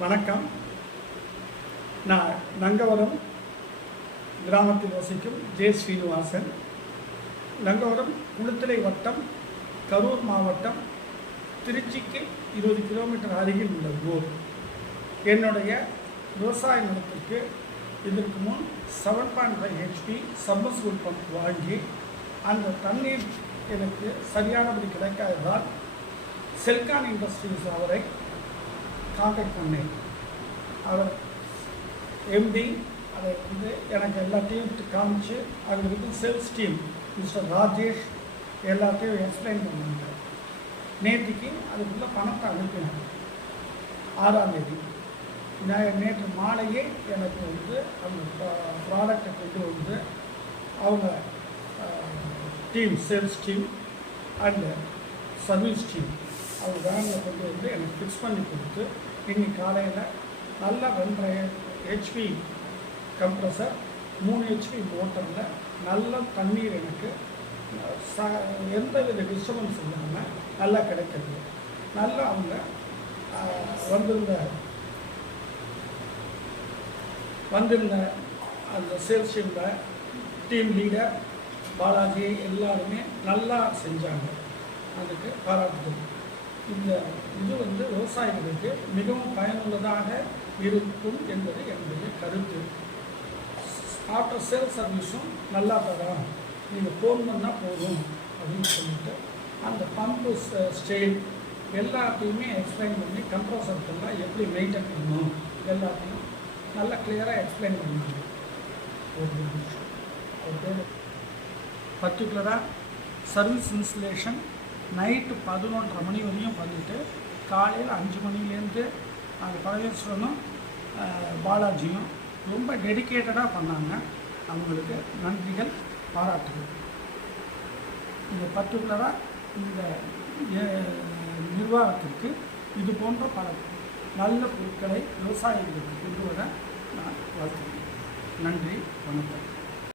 வணக்கம். நான் நங்கவரம் கிராமத்தில் வசிக்கும் Srinivasan. நங்கவரம் குளித்தலை வட்டம், கரூர் மாவட்டம், திருச்சிக்கு 20 கிலோமீட்டர் அருகில் உள்ள ஊர். என்னுடைய விவசாய நிலத்திற்கு இதற்கு முன் 7.5 HP Submersible பம்ப் வாங்கி அந்த தண்ணீர் எனக்கு சரியானபடி கிடைக்காததால் செல்கான் இண்டஸ்ட்ரீஸ் அவரை கான்டாக்ட் பண்ணேன். அவர் எம்டி அதை எனக்கு எல்லாத்தையும் காமிச்சு அவருக்கு சேல்ஸ் டீம் மிஸ்டர் ராஜேஷ் எல்லாத்தையும் எக்ஸ்பிளைன் பண்ணாங்க. நேற்றுக்கு அதுக்குள்ளே பணத்தை அனுப்பினாங்க. 6ஆம் தேதி நேற்று மாலையே எனக்கு அந்த ப்ராடக்டை கொண்டு அவங்க team sales team and service team அவங்க வேனில் கொண்டு எனக்கு ஃபிக்ஸ் பண்ணி கொடுத்து இன்னைக்கு காலையில் நல்லா 2.5 HP கம்ப்ரஸர் 3 HP மோட்டரில் நல்ல தண்ணீர் எனக்கு எந்த வித டிஸ்டர்பன்ஸ் இல்லாமல் நல்லா கிடைக்கிறது. நல்லா அவங்க வந்திருந்த அந்த சேல்ஸ் டீம் லீடர் பாலாஜி எல்லாருமே நல்லா செஞ்சாங்க. அதுக்கு பாராட்டுகள். இந்த இது விவசாயிகளுக்கு மிகவும் பயனுள்ளதாக இருக்கும் என்பது என்னுடைய கருத்து. ஆஃப்டர் சேல் சர்வீஸும் நல்லா தரோம், நீங்கள் ஃபோன் பண்ணால் போதும் அப்படின்னு சொல்லிட்டு அந்த பம்பு ஸ்டைல் எல்லாத்தையுமே எக்ஸ்பிளைன் பண்ணி கம்ப்ரஸருக்கெல்லாம் எப்படி மெயின்டைன் பண்ணணும் எல்லாத்தையும் நல்லா கிளியராக எக்ஸ்பிளைன் பண்ணாங்க. ஒரு பேர் பர்டிகுலராக சர்வீஸ் இன்ஸ்டலேஷன் நைட்டு 11:30 மணி வரையும் பண்ணிவிட்டு காலையில் 5 மணிலேருந்து அந்த பரமேஸ்வரனும் பாலாஜியும் ரொம்ப டெடிக்கேட்டடாக பண்ணாங்க. அவங்களுக்கு நன்றிகள், பாராட்டுகள். இது பர்டிகுலராக இந்த நிர்வாகத்திற்கு இது போன்ற பல நல்ல பொருட்களை விவசாயிகளுக்கு கொண்டு வர நான் வாழ்த்துகிறேன். நன்றி, வணக்கம்.